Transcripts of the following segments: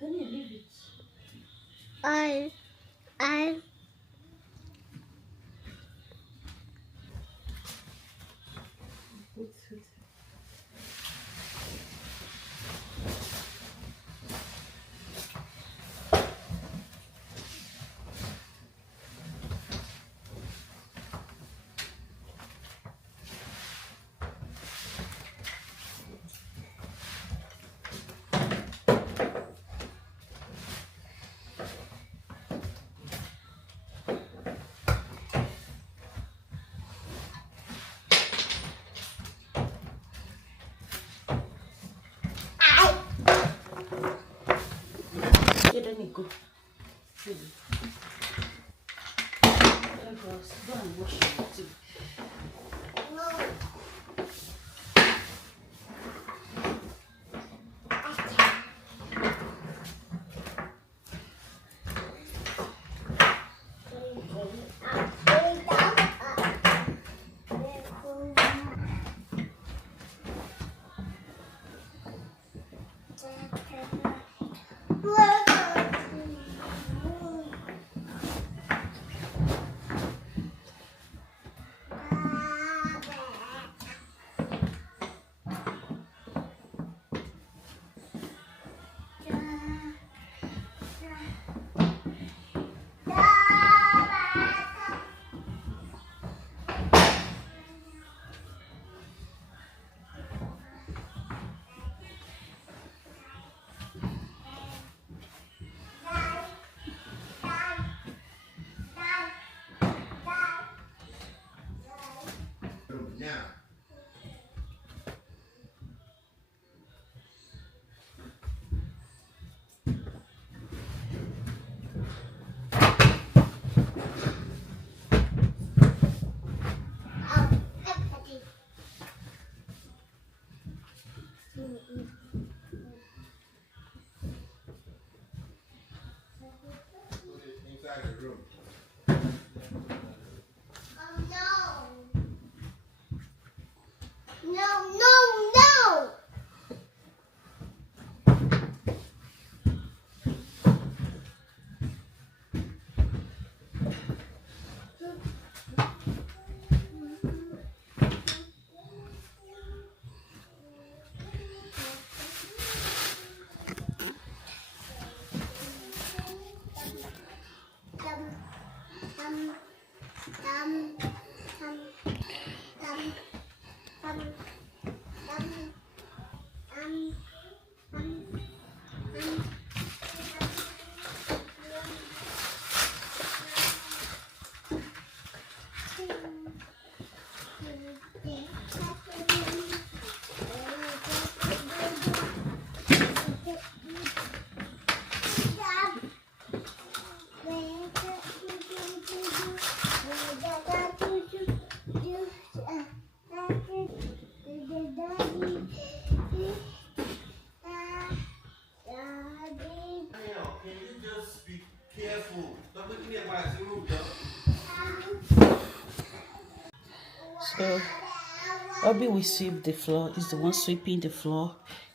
Don't you leave it? I Put. Let me go. Go and wash your too. So Hubby will sweep the floor. Is the one sweeping the floor.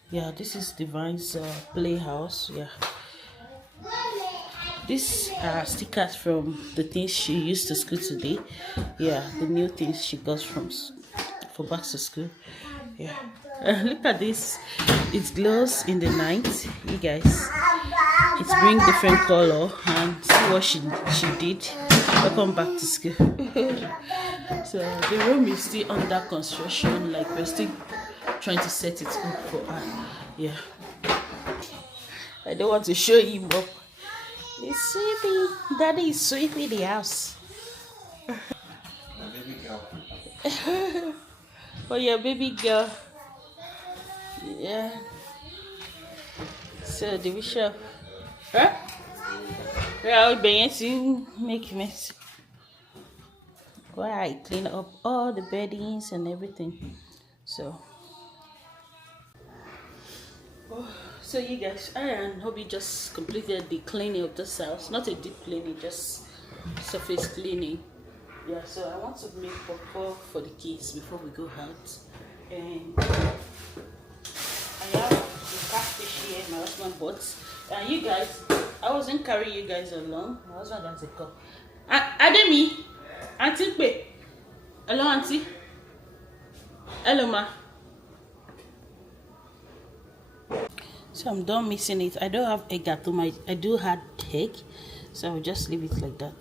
Yeah, this is Divine's playhouse. Yeah, these are stickers from the things she used to school today. Yeah, the new things she got from for back to school. Yeah, look at this. It glows in the night, you guys. It brings different color and see what she did. Welcome back to school. So the room is still under construction, like we're still trying to set it up for her. Yeah, I don't want to show him up. He's sweeping. Daddy is sweeping the house. Baby girl. For your baby girl. Yeah. So the bishop. Huh? Yeah, I'll be to make mess. while I clean up all the beddings and everything. So so you guys, I and Hubby just completed the cleaning of this house. Not a deep cleaning, just surface cleaning. Yeah, so I want to make popcorn for the kids before we go out. And I have the catfish here my husband bought. And you guys, I wasn't carrying you guys along. My husband has a cup. Ademi, Auntie Pe. Hello, Auntie. Hello, ma. So I'm done mixing it. I don't have egg at home. I do have egg, so I'll just leave it like that.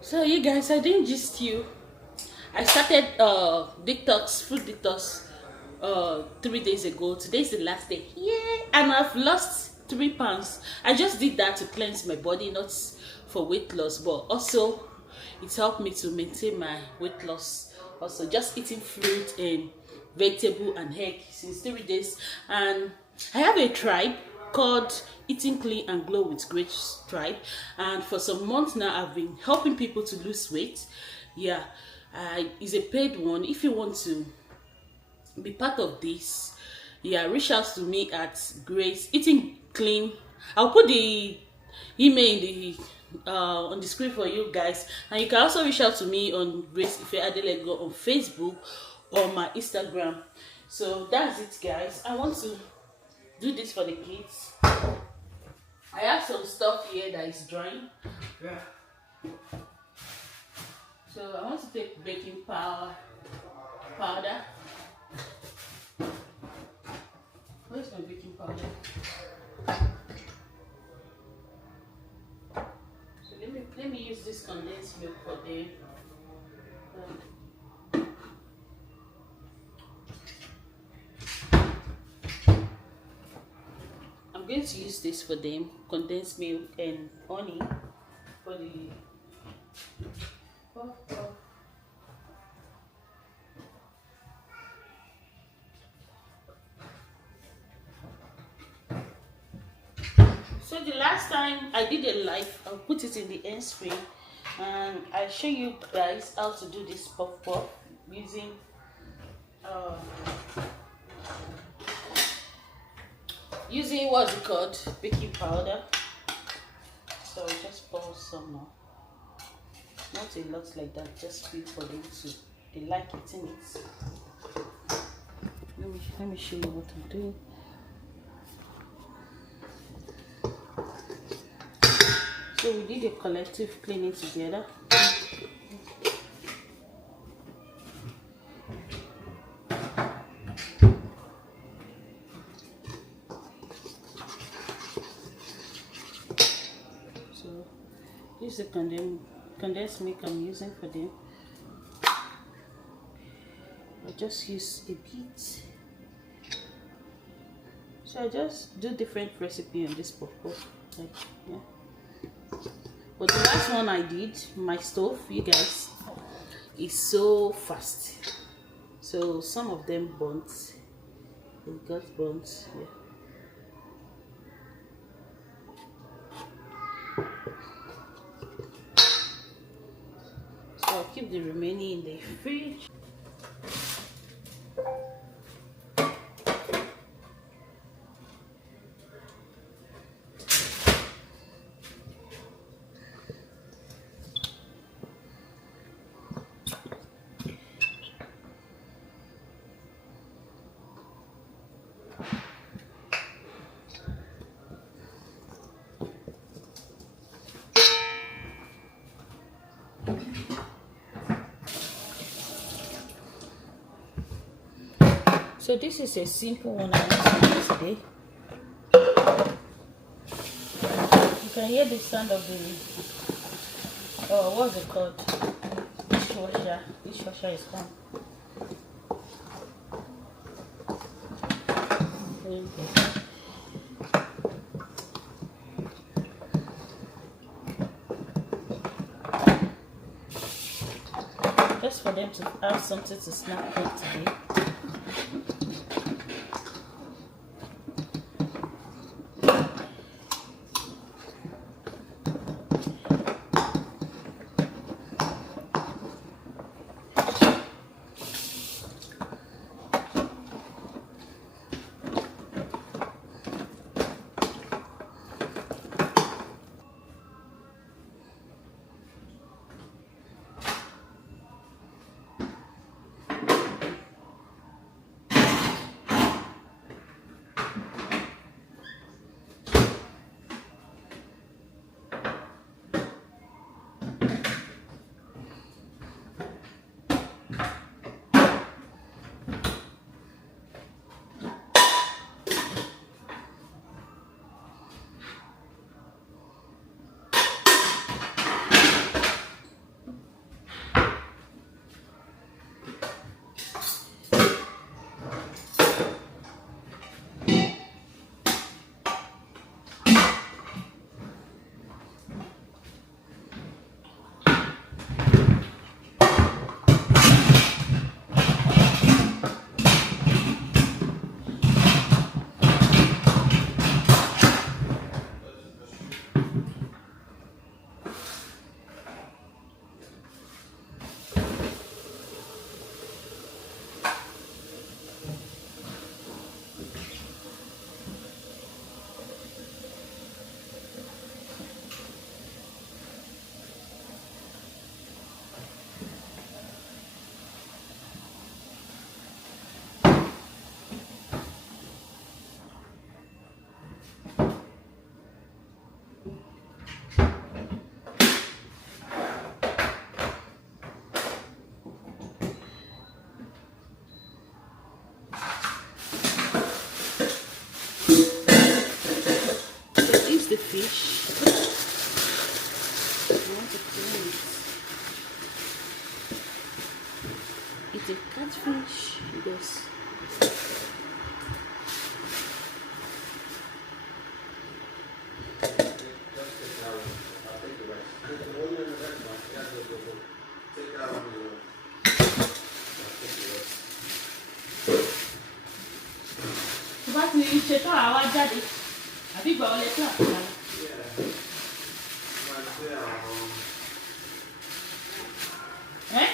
So you guys, I didn't gist you. I started food detox 3 days ago. Today's the last day. Yeah, and I've lost 3 pounds. I just did that to cleanse my body, not for weight loss, but also it helped me to maintain my weight loss. Also, just eating fruit and vegetable and egg since 3 days. And I have a tribe called Eating Clean and Glow with Grace tribe, and for some months now I've been helping people to lose weight. Yeah, it's a paid one. If you want to be part of this, yeah, reach out to me at Grace Eating Clean. I'll put the email in the on the screen for you guys, and you can also reach out to me on Grace Ife Adelego on Facebook or my Instagram. So that's it, guys. I want to do this for the kids. I have some stuff here that is drying. Yeah. So I want to take baking powder. Where's my baking powder? So let me use this condensed milk for them. I'm going to use this for them, condensed milk and honey for the So the last time I did a live, I'll put it in the end screen, and I show you guys how to do this puff using what's it called, baking powder. So I'll just pour some more, not a lot like that, just feel for them to, they like eating it. Let me show you what I'm doing. So we did a collective cleaning together. This is the condensed milk I'm using for them. I just use a bit. So I just do different recipe on this puff. Like, yeah. But the last one I did, my stove, you guys, is so fast. So some of them burnt. It got burnt. Yeah. I'll keep the remaining in the fridge. So this is a simple one I want to use today. You can hear the sound of the what's it called? Dishwasher. Dishwasher is gone. Just for them to have something to snack on today. It's a catfish. Yes. What do you say to our daddy? Have you got a letter? Eh?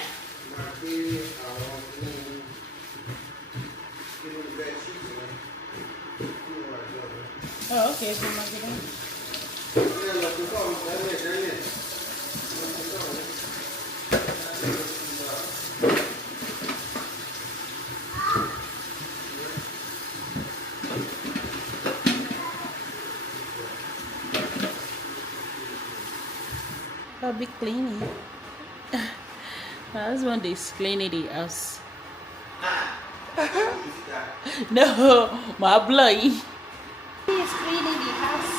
Oh, okay. So I'll be cleaning. My husband is cleaning the house. No, my blood. He is cleaning the house.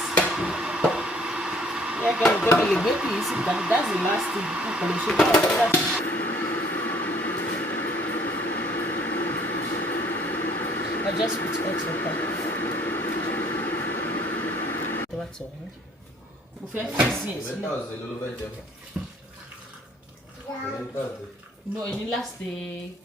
Yeah, that's the last thing. I just put hot water. That's all. No, in the last day,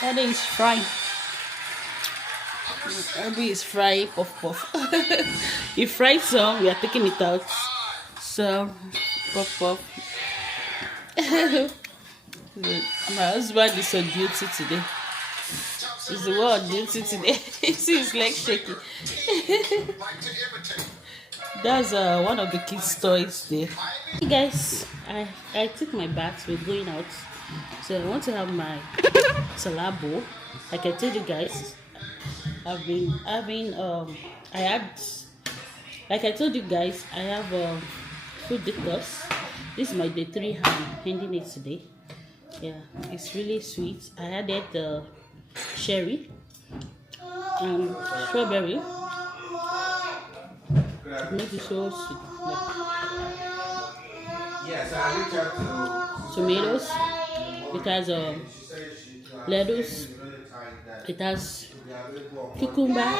Daddy is frying. Hubby is frying puff puff. He fried some, we are taking it out. So, puff puff. My husband is on duty today. He's the one on duty today. See his leg shaking. That's one of the kids' toys there. Hey guys, I took my bath. We're going out. So I want to have my salad bowl. Like I told you guys, I've been having like I told you guys, I have food detox. This is my day 3 I'm ending it today. Yeah, it's really sweet. I added the cherry and strawberry. It makes it so sweet. Yes, I reach out to tomatoes. It has lettuce. It has cucumber.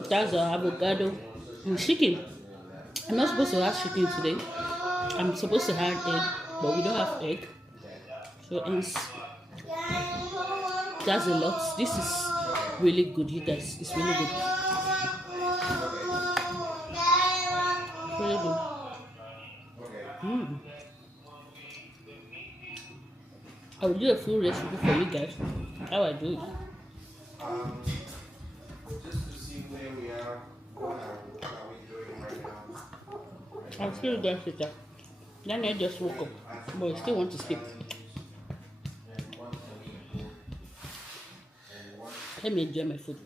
It has avocado and chicken. I'm not supposed to have chicken today. I'm supposed to have egg, but we don't have egg. So hence, that's a lot. This is really good, you guys. It's really good. Really good. I will do a full recipe for you guys. How I do it. Just to see where we are. What are we doing right now? I'll see you guys later. Then I just woke up, but I still want to sleep. Let me enjoy my food.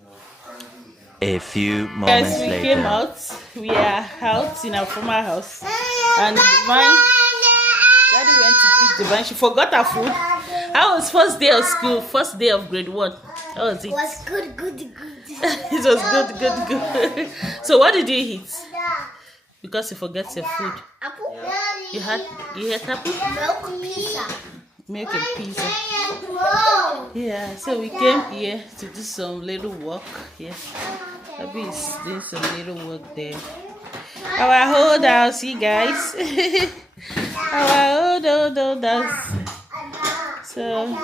A few moments later. Guys, we came out. We are out in our former house, and Daddy went to pick the vine. She forgot her food. How was first day of school? First day of grade 1. How was it? It was good. It was good. So what did you eat? Because you forget your food. Apple. You had apple? Milk and pizza. Yeah, so we came here to do some little work. Yeah, Hubby is doing some little work there. Our old house, you guys. Our old house. So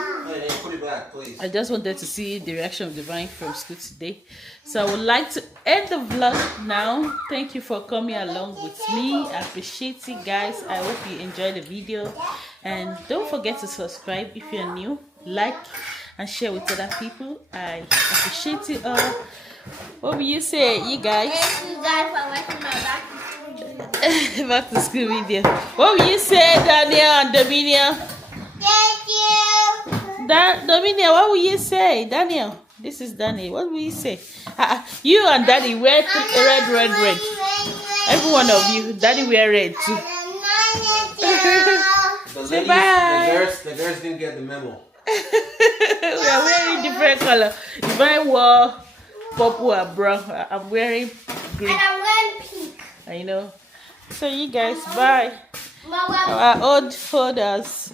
I just wanted to see the reaction of the vine from school today. So I would like to end the vlog now. Thank you for coming along with me. I appreciate you guys. I hope you enjoyed the video, and don't forget to subscribe if you're new. Like and share with other people. I appreciate you all. What will you say, you guys? Thank you guys for watching my Back to school video. What will you say, Daniel and Dominia? Thank you. Dominia, what will you say? Daniel, this is Daniel. What will you say? You and Daddy wear red. Every one of you. Daddy wear red too. Say bye. The girls didn't get the memo. We are wearing different color. If I wore purple and brown, I'm wearing green. And I'm wearing pink. I know. So you guys, bye. Mama. Our old holders.